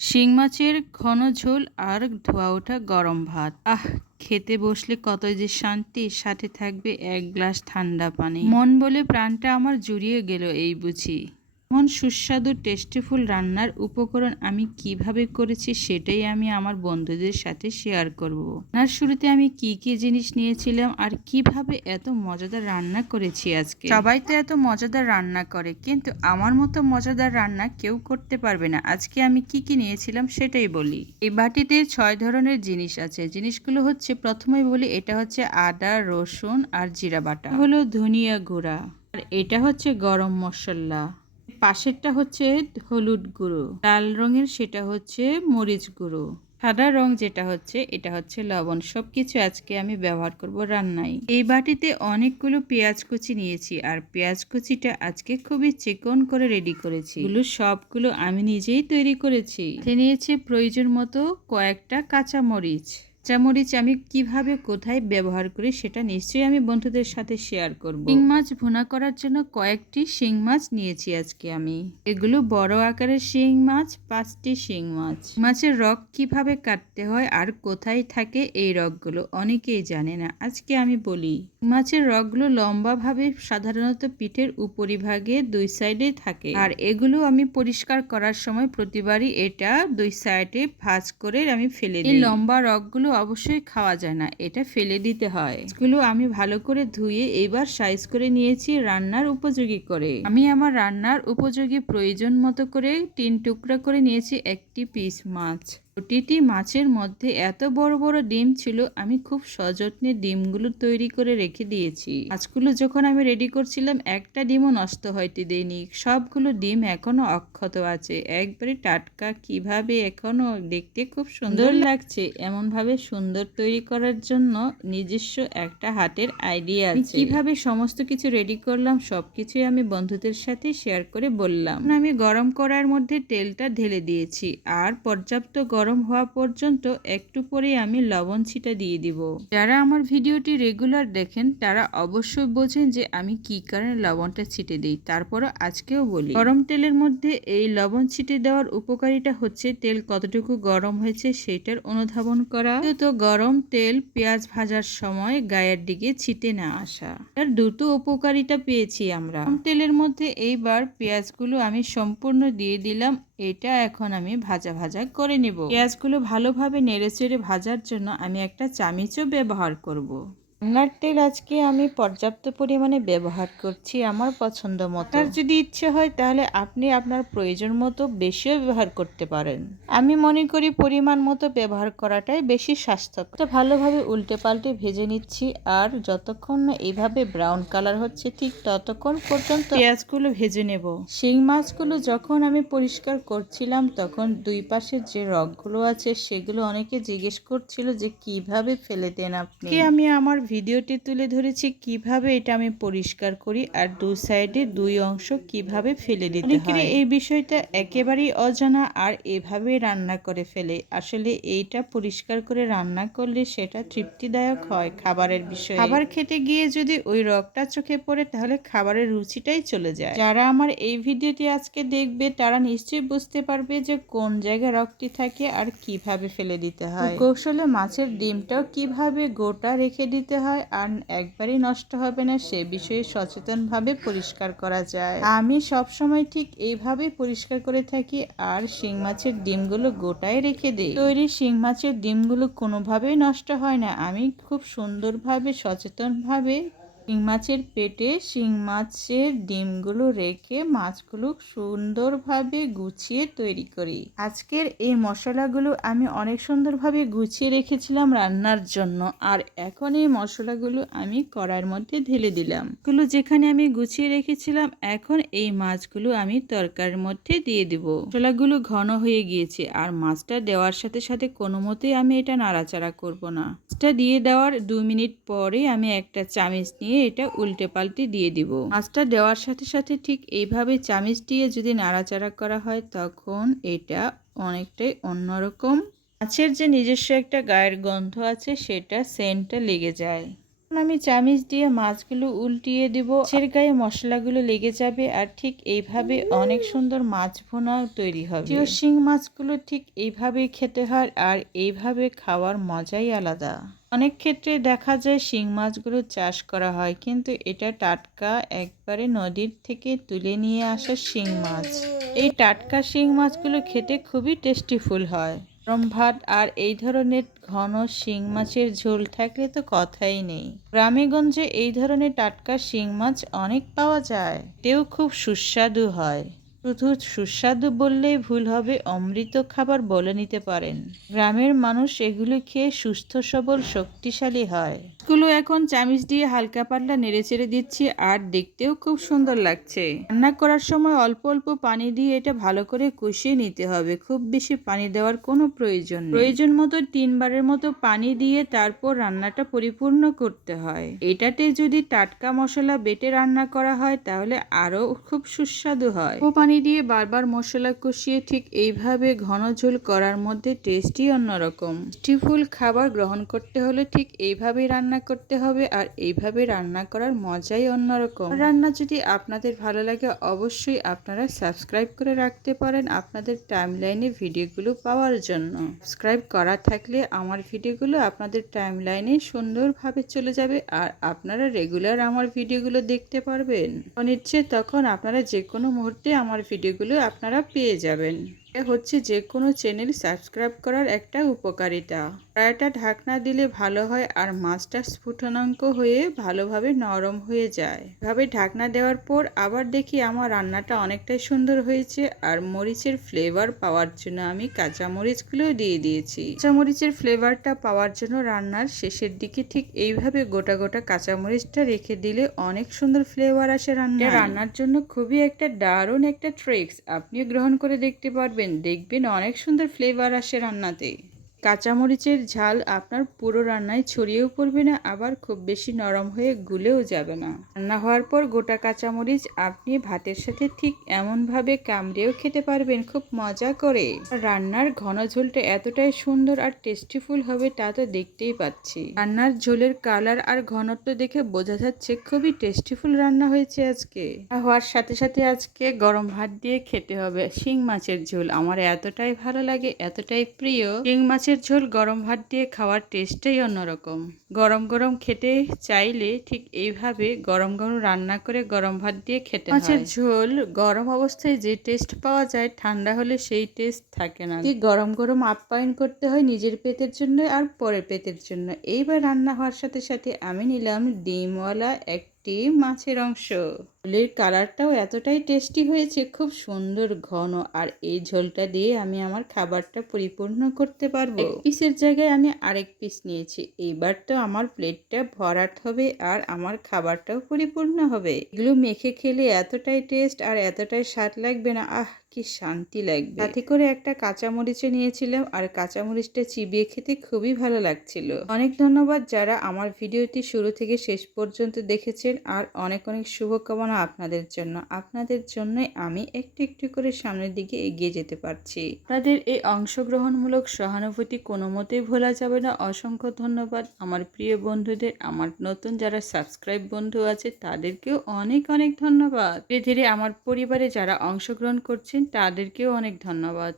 শিং মাছের ঘন ঝোল আর ধোয়া ওঠা গরম ভাত। খেতে বসলে কতই যে শান্তি, সাথে থাকবে এক গ্লাস ঠান্ডা পানি। মন বলে প্রাণটা আমার জুড়িয়ে গেল এই বুঝি। এমন সুস্বাদু টেস্টিফুল রান্নার উপকরণ আমি কিভাবে করেছি সেটাই আমি আমার বন্ধুদের সাথে শেয়ার করব। রান্নার শুরুতে আমি কি কি জিনিস নিয়েছিলাম আর কিভাবে এত মজাদার রান্না করেছি আজকে। সবাই তো এত মজাদার রান্না করে, কিন্তু আমার মতো মজাদার রান্না কেউ করতে পারবে না। আজকে আমি কি কি নিয়েছিলাম সেটাই বলি। এই বাটিতে 6 ধরনের জিনিস আছে। জিনিসগুলো হচ্ছে, প্রথমেই বলি, এটা হচ্ছে আদা, রসুন আর জিরা বাটা, হলো ধনিয়া গুঁড়া, আর এটা হচ্ছে গরম মশলা, পাশেরটা হচ্ছে হলুদ গুঁড়ো, লাল রঙের সেটা হচ্ছে মরিচ গুঁড়ো, সাদা রং যেটা হচ্ছে এটা হচ্ছে লবণ। সবকিছু আজকে আমি ব্যবহার করব রান্নায়। এই বাটিতে অনেকগুলো পেঁয়াজ কুচি নিয়েছি, আর পেঁয়াজ কুচিটা আজকে খুবই চিকন করে রেডি করেছি। এগুলো সবগুলো আমি নিজেই তৈরি করেছি। নিয়েছি প্রয়োজন মতো কয়েকটা কাঁচা মরিচ। কাঁচামরিচ আমি কিভাবে কোথায় ব্যবহার করি সেটা নিশ্চয়ই আমি বন্ধুদের সাথে শেয়ার করব। শিং মাছ ভুনা করার জন্য কয়েকটি শিং মাছ নিয়েছি আজকে আমি। এগুলো বড় আকারের শিং মাছ, 5টি শিং মাছ। মাছের রগ কিভাবে কাটতে হয় আর কোথায় থাকে এই রগগুলো অনেকেই জানে না, আজকে আমি বলি। মাছের রগগুলো লম্বাভাবে সাধারণত পিঠের উপরিভাগে 2 সাইডে থাকে, আর এগুলো আমি পরিষ্কার করার সময় প্রতিবারই এটা 2 সাইডে ভাঁজ করে আমি ফেলে দিই। এই লম্বা রগগুলো অবশ্যই খাওয়া যায় না, এটা ফেলে দিতে হয়। এগুলো আমি ভালো করে ধুয়ে এবার সাইজ করে নিয়েছি রান্নার উপযোগী করে। আমি আমার রান্নার উপযোগী প্রয়োজন মতো করে 3 টুকরা করে নিয়েছি একটি পিস মাছ। প্রতিটি মাছের মধ্যে এত বড় বড় ডিম ছিল, আমি খুব সযত্নে ডিমগুলো তৈরি করে রেখে দিয়েছি। মাছগুলো যখন আমি রেডি করছিলাম একটা ডিমও নষ্ট হইতে দেয়নি। সবগুলো ডিম এখনো অক্ষত আছে, একবারে টাটকা। কিভাবে এখনো দেখতে খুব সুন্দর লাগছে। এমন ভাবে সুন্দর তৈরি করার জন্য নিজস্ব একটা হাতের আইডিয়া আছে। কিভাবে সমস্ত কিছু রেডি করলাম সবকিছুই আমি বন্ধুদের সাথে শেয়ার করে বললাম। আমি গরম করার মধ্যে তেলটা ঢেলে দিয়েছি, আর পর্যাপ্ত গরম হওয়া পর্যন্ত একটু পরেই আমি লবণ ছিটা দিয়ে দিব। যারা আমার ভিডিওটি রেগুলার দেখেন তারা অবশ্যই বোঝেন যে আমি কি কারণে লবণটা ছিটে দিই। তারপরও আজকেও বলি, গরম তেলের মধ্যে এই লবণ ছিটে দেওয়ার উপকারিতা হচ্ছে তেল কতটুকু গরম হয়েছে সেটার অনুধাবন করা। তো গরম তেল পেঁয়াজ ভাজার সময় গায়ের দিকে ছিটে না আসা, এর দুটো উপকারিতা পেয়েছি আমরা। তেলের মধ্যে এইবার পেঁয়াজগুলো আমি সম্পূর্ণ দিয়ে দিলাম। এটা এখন আমি ভাজা ভাজা করে নেব। পেঁয়াজগুলো ভালোভাবে নেড়েচেড়ে ভাজার জন্য আমি একটা চামচও ব্যবহার করব। রান্নার তেল আজকে আমি পর্যাপ্ত পরিমাণে ব্যবহার করছি আমার পছন্দ মতো। আর যদি ইচ্ছে হয় তাহলে আপনি আপনার প্রয়োজন মতো বেশিও ব্যবহার করতে পারেন। আমি মনে করি পরিমাণ মতো ব্যবহার করাটাই বেশি স্বাস্থ্যকর। তো ভালোভাবে উল্টে পাল্টে ভেজে নিচ্ছি, আর যতক্ষণ না এইভাবে ব্রাউন কালার হচ্ছে ঠিক ততক্ষণ পর্যন্ত পেঁয়াজগুলো ভেজে নেব। শিং মাছগুলো যখন আমি পরিষ্কার করছিলাম তখন দুই পাশের যে রগগুলো আছে সেগুলো অনেকে জিজ্ঞেস করছিল যে কিভাবে ফেলে দেন আপনি। আমি আমার ভিডিওটি তুলে ধরেছি কিভাবে এটা আমি পরিষ্কার করি, আর দুই সাইডে দুই অংশ কিভাবে ফেলে দিতে হয়। এই বিষয়টা একেবারেই অজানা, আর এভাবে রান্না করে ফেলে। আসলে এইটা পরিষ্কার করে রান্না করলে সেটা তৃপ্তিদায়ক হয় খাবারের বিষয়ে। খাবার খেতে গিয়ে যদি ওই রগটা চোখে পড়ে তাহলে খাবারের রুচিটাই চলে যায়। যারা আমার এই ভিডিওটি আজকে দেখবে তারা নিশ্চয়ই বুঝতে পারবে যে কোন জায়গায় রগটি থাকে আর কিভাবে ফেলে দিতে হয়। কৌশলে মাছের ডিমটাও কিভাবে গোটা রেখে দিতে হয় আর একবারই নষ্ট হবে না সে বিষয়ে সচেতনভাবে পরিষ্কার করা যায়। আমি সবসময় ঠিক এইভাবেই পরিষ্কার করে থাকি, আর শিং মাছের ডিমগুলো গোটায় রেখে দিই। তৈরি শিং মাছের ডিমগুলো কোনোভাবেই নষ্ট হয় না। আমি খুব সুন্দরভাবে সচেতনভাবে শিং মাছের পেটে শিং মাছের ডিমগুলো রেখে মাছগুলো সুন্দরভাবে গুছিয়ে তৈরি করি। আজকের এই মশলাগুলো আমি অনেক সুন্দরভাবে গুছিয়ে রেখেছিলাম রান্নার জন্য, আর এখন এই মশলাগুলো আমি কড়াইয়ের মধ্যে ঢেলে দিলাম। এগুলো যেখানে আমি গুছিয়ে রেখেছিলাম, এখন এই মাছগুলো আমি তরকারির মধ্যে দিয়ে দিব। মশলাগুলো ঘন হয়ে গিয়েছে, আর মাছটা দেওয়ার সাথে সাথে কোনো মতেই আমি এটা নাড়াচাড়া করব না। মাছটা দিয়ে দেওয়ার 2 মিনিট পরে আমি একটা চামচ নিয়ে এটা উল্টে পাল্টে দিয়ে দিব। মাছটা দেওয়ার সাথে সাথে ঠিক এইভাবে চামচ দিয়ে যদি নাড়াচাড়া করা হয় তখন এটা অনেকটাই অন্যরকম। মাছের যে নিজস্ব একটা গায়ের গন্ধ আছে সেটা সেন্টটা লেগে যায়। আমি চামিচ দিয়ে মাছগুলো উল্টিয়ে দিব, মাছের গায়ে মশলাগুলো লেগে যাবে আর ঠিক এইভাবে অনেক সুন্দর মাছ ভুনাও তৈরি হবে। শিং মাছগুলো ঠিক এইভাবেই খেতে হয় আর এইভাবে খাওয়ার মজাই আলাদা। অনেক ক্ষেত্রে দেখা যায় শিং মাছগুলো চাষ করা হয়, কিন্তু এটা টাটকা একবারে নদীর থেকে তুলে নিয়ে আসা শিং মাছ। এই টাটকা শিং মাছগুলো খেতে খুবই টেস্টিফুল হয়। গরম ভাত আর এই ধরনের ঘন শিং মাছের ঝোল থাকলে তো কথাই নেই। গ্রামেগঞ্জে এই ধরনের টাটকা শিং মাছ অনেক পাওয়া যায়, এতেও খুব সুস্বাদু হয়। শুধু সুস্বাদু বললেই ভুল হবে, অমৃত খাবার বলে নিতে পারেন। গ্রামের মানুষ এগুলো খেয়ে সুস্থ সবল শক্তিশালী হয়। এগুলো এখন চামিচ দিয়ে হালকা পাতলা নেড়েচেড়ে দিচ্ছি আর দেখতেও খুব সুন্দর লাগছে। রান্না করার সময় অল্প অল্প পানি দিয়ে এটা ভালো করে কষিয়ে নিতে হবে, খুব বেশি পানি দেওয়ার কোনো প্রয়োজন নেই। প্রয়োজন মতো 3 বারের মতো পানি দিয়ে তারপর রান্নাটা পরিপূর্ণ করতে হয়। এটাতে যদি টাটকা মশলা বেটে রান্না করা হয় তাহলে আরো খুব সুস্বাদু হয়। পানি দিয়ে বারবার মশলা কষিয়ে ঠিক এইভাবে ঘন ঝোল করার মধ্যে টেস্টই অন্যরকম। টেস্টিফুল খাবার গ্রহণ করতে হলে ঠিক এইভাবেই রান্না করতে হবে আর এইভাবে রান্না করার মজাই অন্যরকম। রান্না যদি আপনাদের ভালো লাগে অবশ্যই আপনারা সাবস্ক্রাইব করে রাখতে পারেন আপনাদের টাইমলাইনে ভিডিওগুলো পাওয়ার জন্য। সাবস্ক্রাইব করা থাকলে আমার ভিডিওগুলো আপনাদের টাইমলাইনে সুন্দরভাবে চলে যাবে আর আপনারা রেগুলার আমার ভিডিওগুলো দেখতে পারবেন। যখন ইচ্ছে তখন আপনারা যে কোনো মুহূর্তে আমার ভিডিওগুলো আপনারা পেয়ে যাবেন। এটা হচ্ছে যে কোনো চ্যানেল সাবস্ক্রাইব করার একটা উপকারিতা। কড়াইটা ঢাকনা দিলে ভালো হয় আর মাছটা স্ফুটনাঙ্ক হয়ে ভালোভাবে নরম হয়ে যায়। এভাবে ঢাকনা দেওয়ার পর আবার দেখি আমার রান্নাটা অনেকটাই সুন্দর হয়েছে আর মরিচের ফ্লেভার পাওয়ার জন্য আমি কাঁচা মরিচগুলো দিয়ে দিয়েছি। কাঁচা মরিচের ফ্লেভারটা পাওয়ার জন্য রান্নার শেষের দিকে ঠিক এইভাবে গোটা গোটা কাঁচা মরিচটা রেখে দিলে অনেক সুন্দর ফ্লেভার আসে রান্নার জন্য। খুবই একটা দারুণ একটা ট্রিক্স, আপনিও গ্রহণ করে দেখতে পারবেন, দেখবেন অনেক সুন্দর ফ্লেভার আসে রান্নাতে। কাঁচামরিচের ঝাল আপনার পুরো রান্নায় ছড়িয়েও পড়বে না, আবার খুব বেশি নরম হয়ে গুলেও যাবে না। রান্না হওয়ার পর গোটা কাঁচামরিচ আপনি ভাতের সাথে ঠিক এমনভাবে কামড়েও খেতে পারবেন খুব মজা করে। রান্নার ঘন ঝোলটা এতটাই সুন্দর আর টেস্টিফুল হবে তা তো দেখতেই পাচ্ছি। রান্নার ঝোলের কালার আর ঘনত্ব দেখে বোঝা যাচ্ছে খুবই টেস্টিফুল রান্না হয়েছে আজকে। হওয়ার সাথে সাথে আজকে গরম ভাত দিয়ে খেতে হবে শিং মাছের ঝোল। আমার এতটাই ভালো লাগে, এতটাই প্রিয়। শিং মাছের ঝোল গরম ভাত দিয়ে খাওয়ার টেস্টটাই অন্যরকম। গরম গরম খেতে চাইলে ঠিক এইভাবে গরম গরম রান্না করে গরম ভাত দিয়ে খেতে হয়। মাছের ঝোল গরম অবস্থায় যে টেস্ট পাওয়া যায় ঠান্ডা হলে সেই টেস্ট থাকে না। গরম গরম আপ্যায়ন করতে হয় নিজের পেটের জন্য আর পরের পেটের জন্য। এইবার রান্না হওয়ার সাথে সাথে আমি নিলাম ডিমওয়ালা একটি মাছের অংশ। ঝোলের কালারটাও এতটাই টেস্টি হয়েছে, খুব সুন্দর ঘন, আর এই ঝোলটা দিয়ে আমি আমার খাবারটা পরিপূর্ণ করতে পারবো। এক পিসের জায়গায় আমি আরেক পিস নিয়েছি। এইবার তো আমার প্লেটটা ভরাট হবে আর আমার খাবারটাও পরিপূর্ণ হবে। এগুলো মেখে খেলে এতটাই টেস্ট আর এতটাই স্বাদ লাগবে না, আহ কি শান্তি লাগবে। সাথে করে একটা কাঁচামরিচও নিয়েছিলাম আর কাঁচামরিচটা চিবিয়ে খেতে খুবই ভালো লাগছিল। অনেক ধন্যবাদ যারা আমার ভিডিওটি শুরু থেকে শেষ পর্যন্ত দেখেছেন আর অনেক অনেক শুভকামনা আপনাদের জন্য। আপনাদের জন্যই আমি একটু একটু করে সামনের দিকে এগিয়ে যেতে পারছি। আপনাদের এই অংশগ্রহণমূলক সহানুভূতি কোনো মতেই ভোলা যাবে না। অসংখ্য ধন্যবাদ আমার প্রিয় বন্ধুদের, আমার নতুন যারা সাবস্ক্রাইব বন্ধু আছে তাদেরকেও অনেক অনেক ধন্যবাদ। ধীরে ধীরে আমার পরিবারে যারা অংশগ্রহণ করছেন তাদেরকেও অনেক ধন্যবাদ।